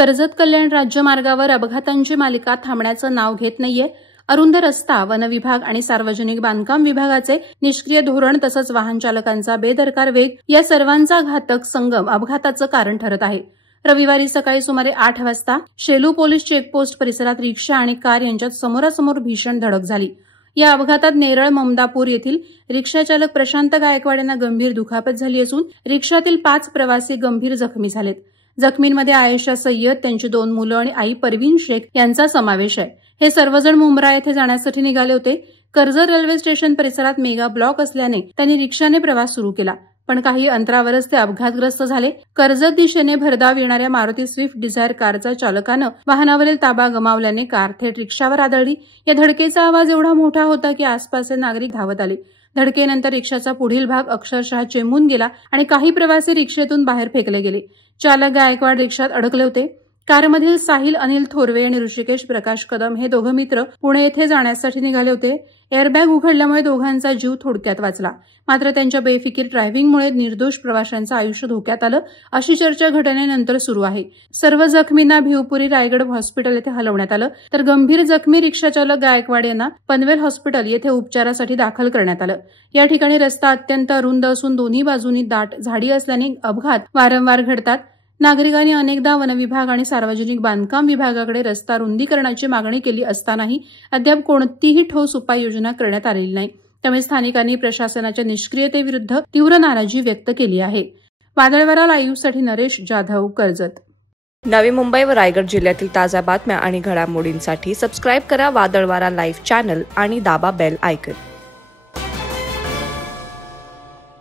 कर्जत कल्याण राज्यमार्गावर अपघातांची मालिका थांबण्याचं नाव घेत नाहीये। अरुंद रस्ता, वन विभाग आणि सार्वजनिक बांधकाम विभागाचे निष्क्रिय धोरण तसंच वाहन चालकांचा बेदरकार वेग या सर्वांचा घातक संगम अपघाताचं कारण ठरत आहे। रविवारी सकाळी सुमारे 8 वाजता शेलू पोलीस चेकपोस्ट परिसरात रिक्षा आणि कार यांच्यात समोरासमोर भीषण धडक झाली। या अपघातात नेरळ ममदापूर येथील रिक्षाचालक प्रशांत गायकवाड यांना गंभीर दुखापत झाली असून रिक्षातील 5 प्रवासी गंभीर जखमी झालेत। जखमींमध्ये आयेशा सय्यद, त्यांची 2 मुलं आणि आई परवीन शेख यांचा समावेश आहे। हे सर्वजण मुंब्रा येथे जाण्यासाठी निघाले होते। कर्जत रेल्वे स्टेशन परिसरात मेगा ब्लॉक असल्याने त्यांनी रिक्षाने प्रवास सुरू केला, पण काही अंतरावरच ते अपघातग्रस्त झाले। कर्जत दिशेने भरधाव येणाऱ्या मारुती स्विफ्ट डिझायर कारच्या चालकानं वाहनावरील ताबा गमावल्याने कार थेट रिक्षावर आदळली। या धडकेचा आवाज एवढा मोठा होता की आसपासचे नागरिक धावत आले। धडकेनंतर रिक्षाचा पुढील भाग अक्षरशः चेंबून गेला आणि काही प्रवासी रिक्षेतून बाहेर फेकले गेले। चालक गायकवाड रिक्षात अडकले होते। कारमधील साहिल अनिल थोरवे आणि ऋषिकेश प्रकाश कदम हे दोघं मित्र पुणे येथे जाण्यासाठी निघाले होते। एअरबॅग उघडल्यामुळे दोघांचा जीव थोडक्यात वाचला, मात्र त्यांच्या बेफिकीर ड्रायव्हिंगमुळे निर्दोष प्रवाशांचं आयुष्य धोक्यात आलं, अशी चर्चा घटनेनंतर सुरू आहे। सर्व जखमींना भिवपुरी रायगड हॉस्पिटल येथे हलवण्यात आलं, तर गंभीर जखमी रिक्षाचालक गायकवाड यांना पनवेल हॉस्पिटल येथे उपचारासाठी दाखल करण्यात आलं। या ठिकाणी रस्ता अत्यंत अरुंद असून दोन्ही बाजूंनी दाट झाडी असल्याने अपघात वारंवार घडतात। नागरिकांनी अनेकदा वनविभाग आणि सार्वजनिक बांधकाम विभागाकडे रस्ता रुंदीकरणाची मागणी केली असतानाही अद्याप कोणतीही ठोस उपाययोजना करण्यात आलेली नाही। त्यामुळे स्थानिकांनी प्रशासनाच्या निष्क्रियतेविरुद्ध तीव्र नाराजी व्यक्त केली आहे। वादळवारा लाईव्हसाठी नरेश जाधव, कर्जत। नवी मुंबई व रायगड जिल्ह्यातील ताज्या बातम्या आणि घडामोडींसाठी सबस्क्राईब करा वादळवारा लाईव्ह चॅनल आणि दाबा बेल आयकॉन।